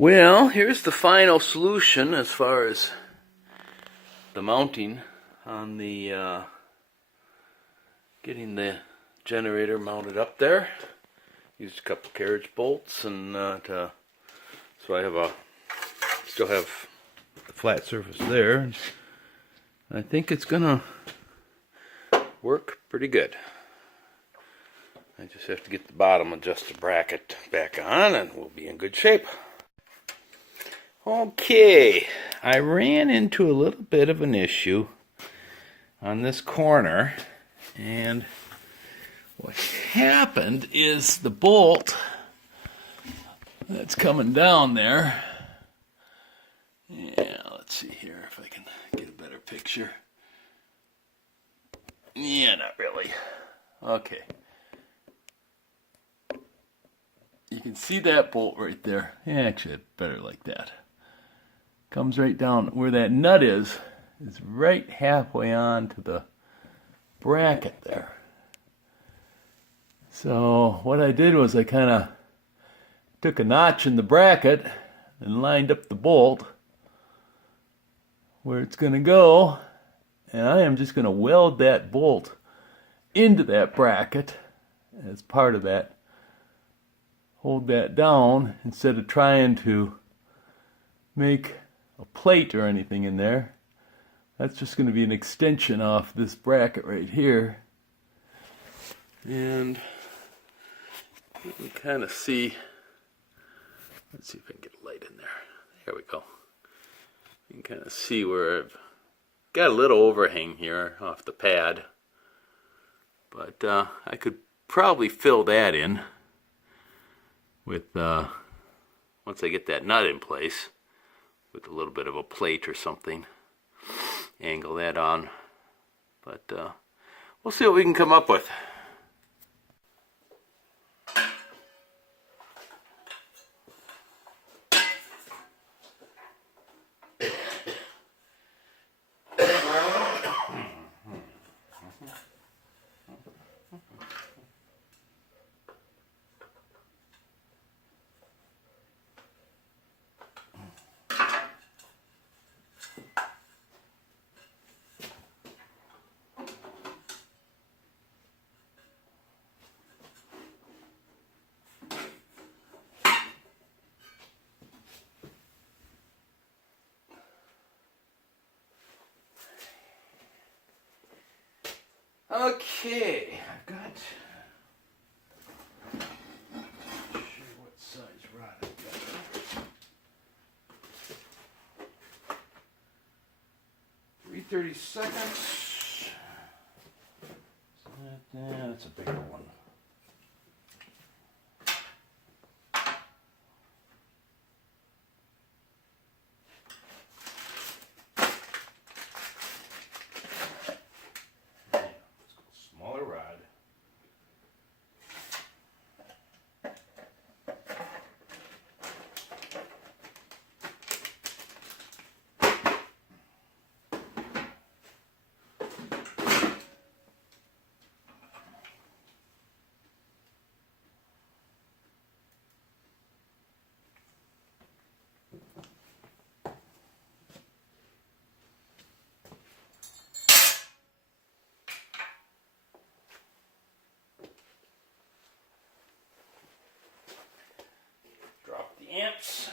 Well, here's the final solution as far as the mounting on the getting the generator mounted up there. Used a couple carriage bolts and so I have still have a flat surface there. I think it's gonna work pretty good. I just have to get the bottom adjuster bracket back on and we'll be in good shape. Okay, I ran into a little bit of an issue on this corner, and what happened is the bolt that's coming down there, yeah, let's see here if I can get a better picture. Yeah, not really. Okay. You can see that bolt right there. Actually, better like that. Comes right down where that nut is right halfway on to the bracket there. So what I did was I kind of took a notch in the bracket and lined up the bolt where it's going to go, and I am just going to weld that bolt into that bracket as part of that. Hold that down instead of trying to make a plate or anything in there. That's just going to be an extension off this bracket right here. And you can kind of see, let's see if I can get a light in there. There we go. You can kind of see where I've got a little overhang here off the pad. But I could probably fill that in with, once I get that nut in place, with a little bit of a plate or something, angle that on, but we'll see what we can come up with. Okay, I've got, not sure what size rod I've got. 3/32. That's a bigger one. Amps.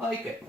like it.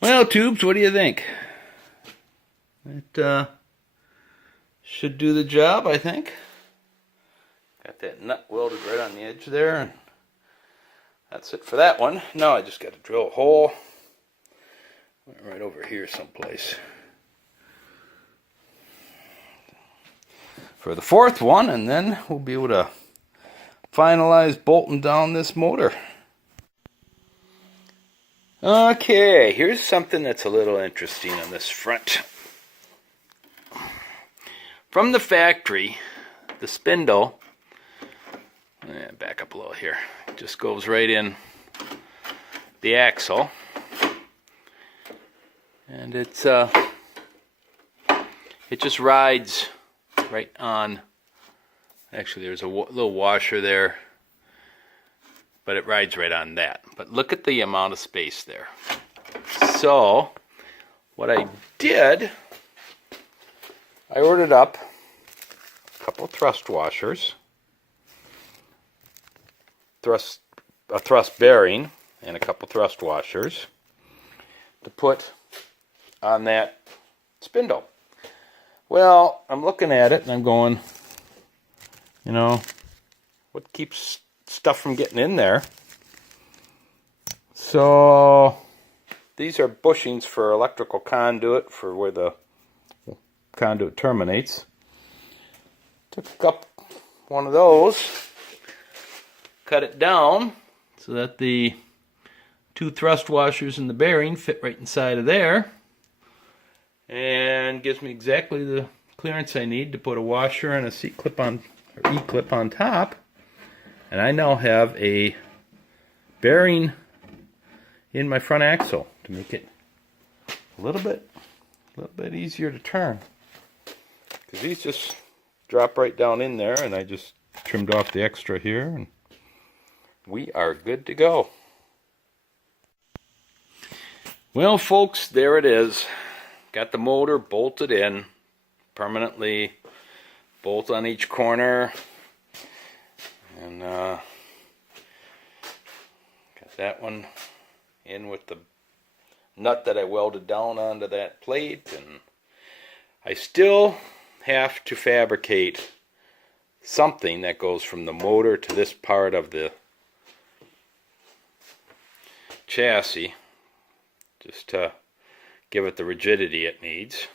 Well, tubes, what do you think? It should do the job, I think. Got that nut welded right on the edge there, and that's it for that one. Now I just got to drill a hole right over here someplace for the fourth one, and then we'll be able to finalize bolting down this motor. Okay, here's something that's a little interesting on this front. From the factory, the spindle, back up a little here, just goes right in the axle, and it just rides right on. Actually, there's a little washer there, but it rides right on that. But look at the amount of space there. So what I did, I ordered up a couple thrust washers, a thrust bearing, and a couple thrust washers to put on that spindle. Well, I'm looking at it and I'm going, you know, what keeps stuff from getting in there? So these are bushings for electrical conduit, for where the conduit terminates. Took up one of those, cut it down so that the two thrust washers and the bearing fit right inside of there, and gives me exactly the clearance I need to put a washer and a seat clip on, or E-clip on top. And I now have a bearing in my front axle to make it a little bit easier to turn. Because these just drop right down in there, and I just trimmed off the extra here, and we are good to go. Well, folks, there it is. Got the motor bolted in permanently, bolt on each corner. And got that one in with the nut that I welded down onto that plate, and I still have to fabricate something that goes from the motor to this part of the chassis, just to give it the rigidity it needs.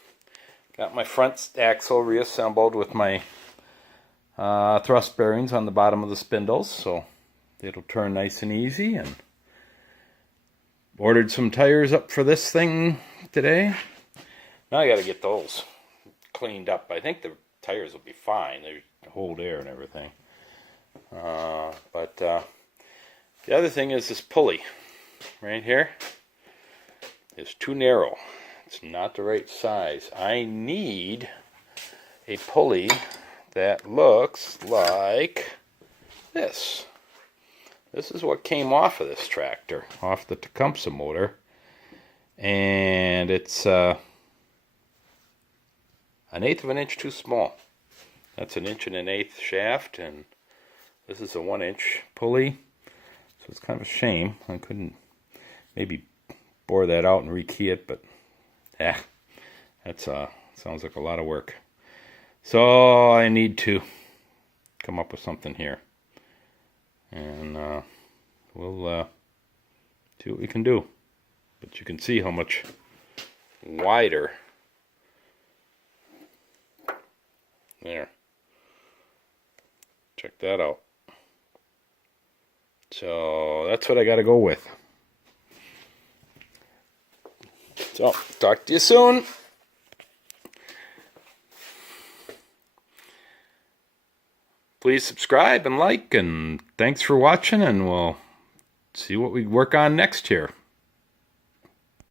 Got my front axle reassembled with my thrust bearings on the bottom of the spindles, so it'll turn nice and easy. And ordered some tires up for this thing today. Now I got to get those cleaned up. I think the tires will be fine. They hold air and everything. But the other thing is this pulley right here is too narrow. It's not the right size. I need a pulley that looks like this. This is what came off of this tractor, off the Tecumseh motor. And it's 1/8 of an inch too small. That's 1 1/8 inch shaft, and This is a 1-inch pulley, so it's kind of a shame. I couldn't maybe bore that out and rekey it, but that's sounds like a lot of work. So I need to come up with something here, and we'll see what we can do. But you can see how much wider. There. Check that out. So that's what I got to go with. So, talk to you soon. Please subscribe and like, and thanks for watching, and we'll see what we work on next here.